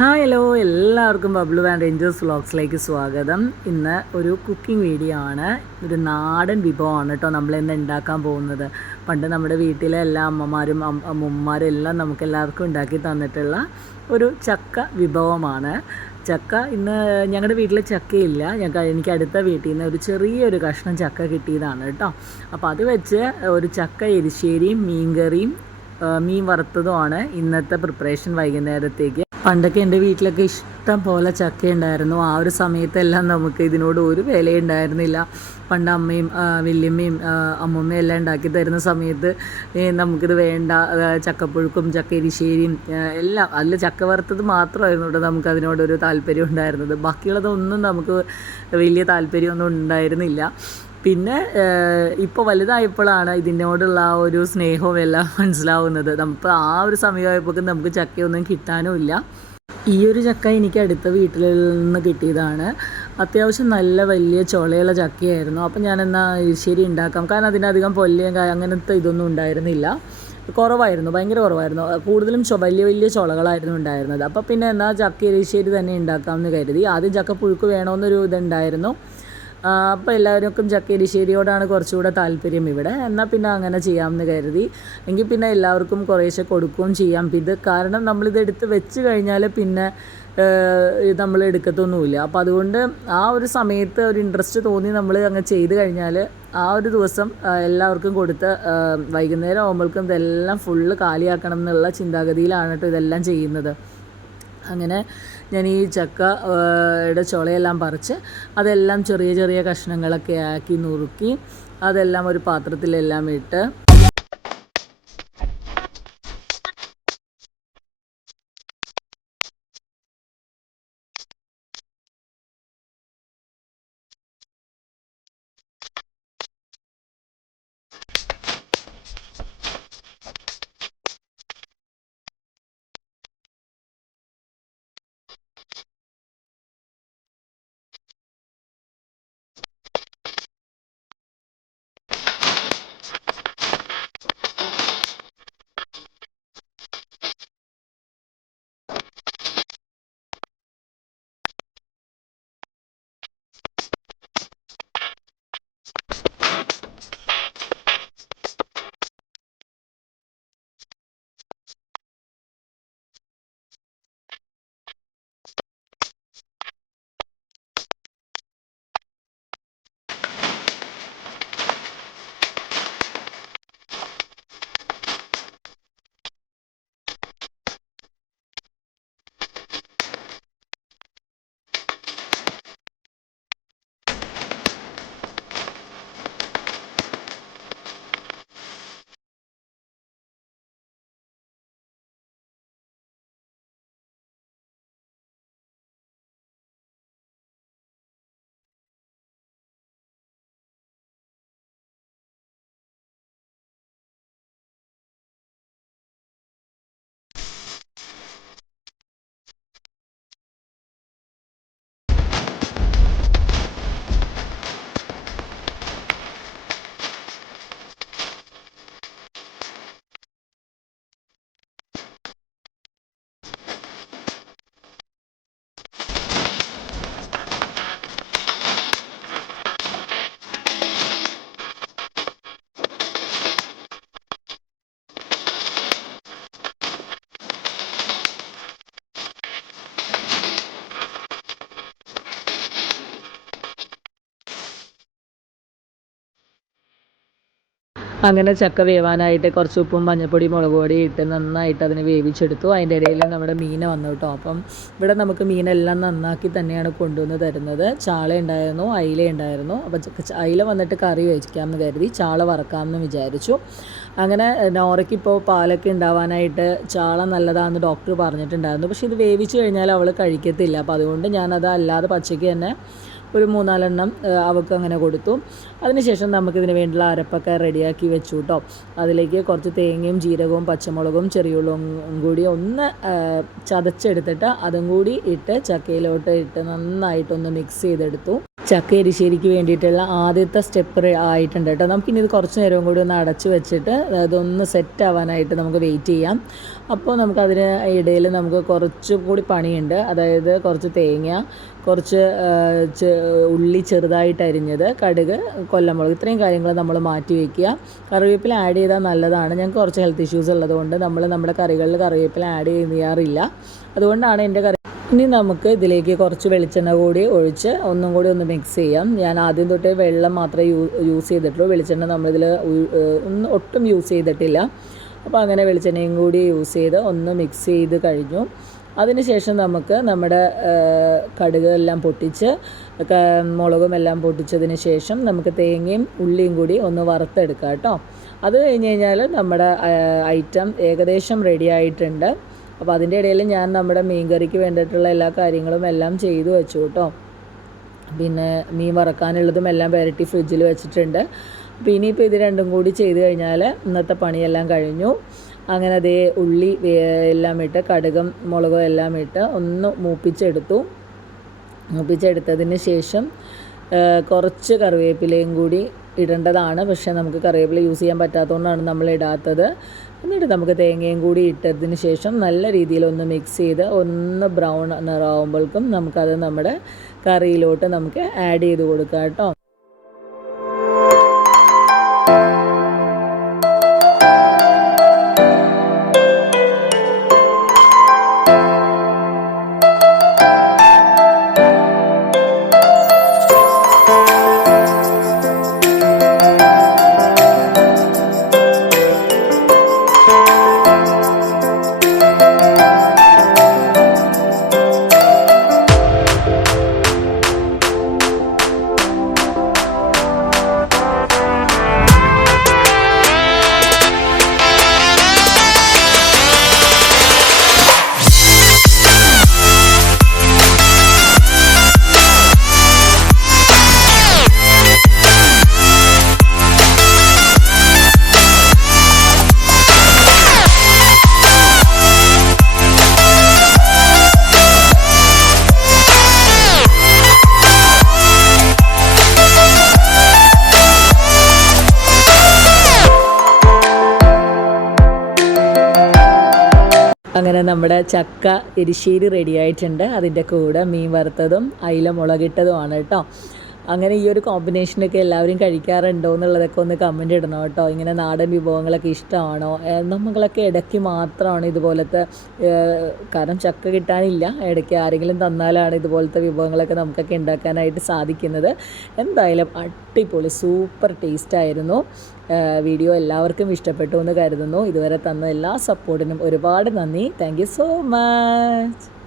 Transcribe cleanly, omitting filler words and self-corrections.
Hi hello എല്ലാവർക്കും Bablu and Rangers വ്ളോഗ്സിലേക്ക് സ്വാഗതം. ഇന്ന് ഒരു കുക്കിംഗ് വീഡിയോ ആണ്. ഒരു നാടൻ വിഭവമാണ് കേട്ടോ നമ്മളിന്ന് ഉണ്ടാക്കാൻ പോകുന്നത്. പണ്ട് നമ്മുടെ വീട്ടിലെ എല്ലാ അമ്മമാരും അമ്മൂമ്മമാരും എല്ലാം നമുക്ക് എല്ലാവർക്കും ഉണ്ടാക്കി തന്നിട്ടുള്ള ഒരു ചക്ക വിഭവമാണ്. ചക്ക ഇന്ന് ഞങ്ങളുടെ വീട്ടിൽ ചക്കയില്ല. എനിക്ക് അടുത്ത വീട്ടിൽ നിന്ന് ഒരു ചെറിയൊരു കഷ്ണം ചക്ക കിട്ടിയതാണ് കേട്ടോ. അപ്പോൾ അത് വെച്ച് ഒരു ചക്ക എരിശ്ശേരിയും മീൻകറിയും മീൻ വറുത്തതുമാണ് ഇന്നത്തെ പ്രിപ്പറേഷൻ വൈകുന്നേരത്തേക്ക്. പണ്ടൊക്കെ എൻ്റെ വീട്ടിലൊക്കെ ഇഷ്ടം പോലെ ചക്ക ഉണ്ടായിരുന്നു. ആ ഒരു സമയത്തെല്ലാം നമുക്ക് ഇതിനോട് ഒരു വിലയുണ്ടായിരുന്നില്ല. പണ്ട് അമ്മയും വല്യമ്മയും അമ്മൂമ്മയും എല്ലാം ഉണ്ടാക്കി തരുന്ന സമയത്ത് നമുക്കിത് വേണ്ട, ചക്കപ്പുഴുക്കും ചക്ക എരിശ്ശേരിയും എല്ലാം, അതിൽ ചക്ക വറുത്തത് മാത്രമായിരുന്നു കേട്ടോ നമുക്കതിനോടൊരു താല്പര്യം ഉണ്ടായിരുന്നത്. ബാക്കിയുള്ളതൊന്നും നമുക്ക് വലിയ താല്പര്യമൊന്നും ഉണ്ടായിരുന്നില്ല. പിന്നെ ഇപ്പോൾ വലുതായപ്പോഴാണ് ഇതിനോടുള്ള ആ ഒരു സ്നേഹവും എല്ലാം മനസ്സിലാവുന്നത്. നമുക്ക് ആ ഒരു സമയമായപ്പോൾ നമുക്ക് ചക്കയൊന്നും കിട്ടാനും ഇല്ല. ഈ ഒരു ചക്ക എനിക്ക് അടുത്ത വീട്ടിൽ നിന്ന് കിട്ടിയതാണ്. അത്യാവശ്യം നല്ല വലിയ ചുളയുള്ള ചക്കയായിരുന്നു. അപ്പം ഞാനെന്നാൽ എരിശ്ശേരി ഉണ്ടാക്കാം, കാരണം അതിനധികം പൊല്ലയും അങ്ങനത്തെ ഇതൊന്നും ഉണ്ടായിരുന്നില്ല, കുറവായിരുന്നു, ഭയങ്കര കുറവായിരുന്നു. കൂടുതലും വലിയ വലിയ ചുളകളായിരുന്നു ഉണ്ടായിരുന്നത്. അപ്പോൾ പിന്നെ എന്നാൽ ചക്ക എരിശ്ശേരി തന്നെ ഉണ്ടാക്കാമെന്ന് കരുതി. ആദ്യം ചക്ക പുഴുക്ക് വേണമെന്നൊരു ഇതുണ്ടായിരുന്നു. അപ്പോൾ എല്ലാവർക്കും ചക്ക എരിശ്ശേരിയോടാണ് കുറച്ചുകൂടെ താല്പര്യം ഇവിടെ. എന്നാൽ പിന്നെ അങ്ങനെ ചെയ്യാമെന്ന് കരുതി. എങ്കിൽ പിന്നെ എല്ലാവർക്കും കുറേശ്ശെ കൊടുക്കുകയും ചെയ്യാം. ഇത് കാരണം നമ്മളിതെടുത്ത് വെച്ച് കഴിഞ്ഞാൽ പിന്നെ നമ്മൾ എടുക്കത്തൊന്നുമില്ല. അപ്പോൾ അതുകൊണ്ട് ആ ഒരു സമയത്ത് ഒരു ഇൻട്രസ്റ്റ് തോന്നി നമ്മൾ അങ്ങ് ചെയ്ത് കഴിഞ്ഞാൽ ആ ഒരു ദിവസം എല്ലാവർക്കും കൊടുത്ത് വൈകുന്നേരം ആകുമ്പോഴേക്കും ഇതെല്ലാം ഫുള്ള് കാലിയാക്കണം എന്നുള്ള ചിന്താഗതിയിലാണ് കേട്ടോ ഇതെല്ലാം ചെയ്യുന്നത്. അങ്ങനെ ഞാൻ ഈ ചക്കയുടെ ചുളയെല്ലാം പറിച്ച് അതെല്ലാം ചെറിയ ചെറിയ കഷ്ണങ്ങളൊക്കെ ആക്കി നുറുക്കി അതെല്ലാം ഒരു പാത്രത്തിലെല്ലാം ഇട്ട് അങ്ങനെ ചക്ക വേവാനായിട്ട് കുറച്ച് ഉപ്പും മഞ്ഞൾപ്പൊടി മുളക് പൊടി ഇട്ട് നന്നായിട്ട് അതിനെ വേവിച്ചെടുത്തു. അതിൻ്റെ ഇടയിൽ നമ്മുടെ മീൻ വന്നു കേട്ടോ. അപ്പം ഇവിടെ നമുക്ക് മീനെല്ലാം നന്നാക്കി തന്നെയാണ് കൊണ്ടുവന്ന് തരുന്നത്. ചാള ഉണ്ടായിരുന്നു, അയില ഉണ്ടായിരുന്നു. അപ്പോൾ അയില വന്നിട്ട് കറി വയ്ക്കാമെന്ന് കരുതി, ചാള വറക്കാമെന്ന് വിചാരിച്ചു. അങ്ങനെ നോറയ്ക്കിപ്പോൾ പാലൊക്കെ ഉണ്ടാവാനായിട്ട് ചാള നല്ലതാണെന്ന് ഡോക്ടർ പറഞ്ഞിട്ടുണ്ടായിരുന്നു. പക്ഷേ ഇത് വേവിച്ച് കഴിഞ്ഞാൽ അവൾ കഴിക്കത്തില്ല. അപ്പോൾ അതുകൊണ്ട് ഞാനത് അല്ലാതെ പച്ചയ്ക്ക് തന്നെ ഒരു 3-4 അവൾക്ക് അങ്ങനെ കൊടുത്തു. അതിനുശേഷം നമുക്കിതിന് വേണ്ടിയുള്ള അരപ്പൊക്കെ റെഡിയാക്കി വെച്ചു കേട്ടോ. അതിലേക്ക് കുറച്ച് തേങ്ങയും ജീരകവും പച്ചമുളകും ചെറിയുള്ളും കൂടി ഒന്ന് ചതച്ചെടുത്തിട്ട് അതും കൂടി ഇട്ട് ചക്കയിലോട്ട് ഇട്ട് നന്നായിട്ടൊന്ന് മിക്സ് ചെയ്തെടുത്തു. ചക്ക എരിശ്ശേരിക്ക് വേണ്ടിയിട്ടുള്ള ആദ്യത്തെ സ്റ്റെപ്പ് ആയിട്ടുണ്ട് കേട്ടോ. നമുക്കിനി ഇത് കുറച്ച് നേരം കൂടി ഒന്ന് അടച്ച് വെച്ചിട്ട് അതൊന്ന് സെറ്റ് ആവാനായിട്ട് നമുക്ക് വെയിറ്റ് ചെയ്യാം. അപ്പോൾ നമുക്കതിന് ഇടയിൽ നമുക്ക് കുറച്ചുകൂടി പണിയുണ്ട്. അതായത് കുറച്ച് തേങ്ങ, കുറച്ച് ഉള്ളി ചെറുതായിട്ട് അരിഞ്ഞത്, കടുക്, കൊല്ലമുളക്, ഇത്രയും കാര്യങ്ങൾ നമ്മൾ മാറ്റി വയ്ക്കുക. കറിവേപ്പില ആഡ് ചെയ്താൽ നല്ലതാണ്. ഞങ്ങൾക്ക് കുറച്ച് ഹെൽത്ത് ഇഷ്യൂസ് ഉള്ളതുകൊണ്ട് നമ്മൾ നമ്മുടെ കറികളിൽ കറിവേപ്പില ആഡ് ചെയ്യാറില്ല. അതുകൊണ്ടാണ് എൻ്റെ കറി. ഇനി നമുക്ക് ഇതിലേക്ക് കുറച്ച് വെളിച്ചെണ്ണ കൂടി ഒഴിച്ച് ഒന്നും കൂടി ഒന്ന് മിക്സ് ചെയ്യാം. ഞാൻ ആദ്യം തൊട്ടേ വെള്ളം മാത്രമേ യൂസ് ചെയ്തിട്ടുള്ളൂ. വെളിച്ചെണ്ണ നമ്മളിതിൽ ഒട്ടും യൂസ് ചെയ്തിട്ടില്ല. അപ്പോൾ അങ്ങനെ വെളിച്ചെണ്ണയും കൂടി യൂസ് ചെയ്ത് ഒന്ന് മിക്സ് ചെയ്ത് കഴിഞ്ഞു. അതിനുശേഷം നമുക്ക് നമ്മുടെ കടുക് എല്ലാം പൊട്ടിച്ച് മുളകും എല്ലാം പൊട്ടിച്ചതിന് ശേഷം നമുക്ക് തേങ്ങയും ഉള്ളിയും കൂടി ഒന്ന് വറുത്തെടുക്കാം കേട്ടോ. അത് കഴിഞ്ഞ് കഴിഞ്ഞാൽ നമ്മുടെ ഐറ്റം ഏകദേശം റെഡി ആയിട്ടുണ്ട്. അപ്പോൾ അതിൻ്റെ ഇടയിൽ ഞാൻ നമ്മുടെ മീൻ കറിക്ക് വേണ്ടിയിട്ടുള്ള എല്ലാ കാര്യങ്ങളും എല്ലാം ചെയ്തു വെച്ചു കേട്ടോ. പിന്നെ മീൻ വറക്കാനുള്ളതും എല്ലാം പുരട്ടി ഫ്രിഡ്ജിൽ വെച്ചിട്ടുണ്ട്. അപ്പോൾ ഇനിയിപ്പോൾ ഇത് രണ്ടും കൂടി ചെയ്ത് കഴിഞ്ഞാൽ ഇന്നത്തെ പണിയെല്ലാം കഴിഞ്ഞു. അങ്ങനെ അതേ ഉള്ളി എല്ലാം ഇട്ട് കടുകും മുളകും എല്ലാം ഇട്ട് ഒന്ന് മൂപ്പിച്ചെടുത്തതിന് ശേഷം കുറച്ച് കറിവേപ്പിലയും കൂടി ഇടേണ്ടതാണ്. പക്ഷേ നമുക്ക് കറിവേപ്പില യൂസ് ചെയ്യാൻ പറ്റാത്തതുകൊണ്ടാണ് നമ്മൾ ഇടാത്തത്. എന്നിട്ട് നമുക്ക് തേങ്ങയും കൂടി ഇട്ടതിന് ശേഷം നല്ല രീതിയിൽ ഒന്ന് മിക്സ് ചെയ്ത് ഒന്ന് ബ്രൗൺ നിറാവുമ്പോഴേക്കും നമുക്കത് നമ്മുടെ കറിയിലോട്ട് നമുക്ക് ആഡ് ചെയ്ത് കൊടുക്കാം കേട്ടോ. അങ്ങനെ നമ്മുടെ ചക്ക എരിശ്ശേരി റെഡി ആയിട്ടുണ്ട്. അതിൻ്റെ കൂടെ മീൻ വറുത്തതും അയില മുളകിട്ടതുമാണ് കേട്ടോ. അങ്ങനെ ഈ ഒരു കോമ്പിനേഷനൊക്കെ എല്ലാവരും കഴിക്കാറുണ്ടോ എന്നുള്ളതൊക്കെ ഒന്ന് കമൻറ്റ് ഇടണം കേട്ടോ. ഇങ്ങനെ നാടൻ വിഭവങ്ങളൊക്കെ ഇഷ്ടമാണോ? നമ്മളൊക്കെ ഇടയ്ക്ക് മാത്രമാണ് ഇതുപോലത്തെ, കാരണം ചക്ക കിട്ടാനില്ല, ഇടയ്ക്ക് ആരെങ്കിലും തന്നാലാണ് ഇതുപോലത്തെ വിഭവങ്ങളൊക്കെ നമുക്കൊക്കെ ഉണ്ടാക്കാനായിട്ട് സാധിക്കുന്നത്. എന്തായാലും അടിപൊളി സൂപ്പർ ടേസ്റ്റായിരുന്നു. വീഡിയോ എല്ലാവർക്കും ഇഷ്ടപ്പെട്ടു എന്ന് കരുതുന്നു. ഇതുവരെ തന്ന എല്ലാ സപ്പോർട്ടിനും ഒരുപാട് നന്ദി. Thank you so much.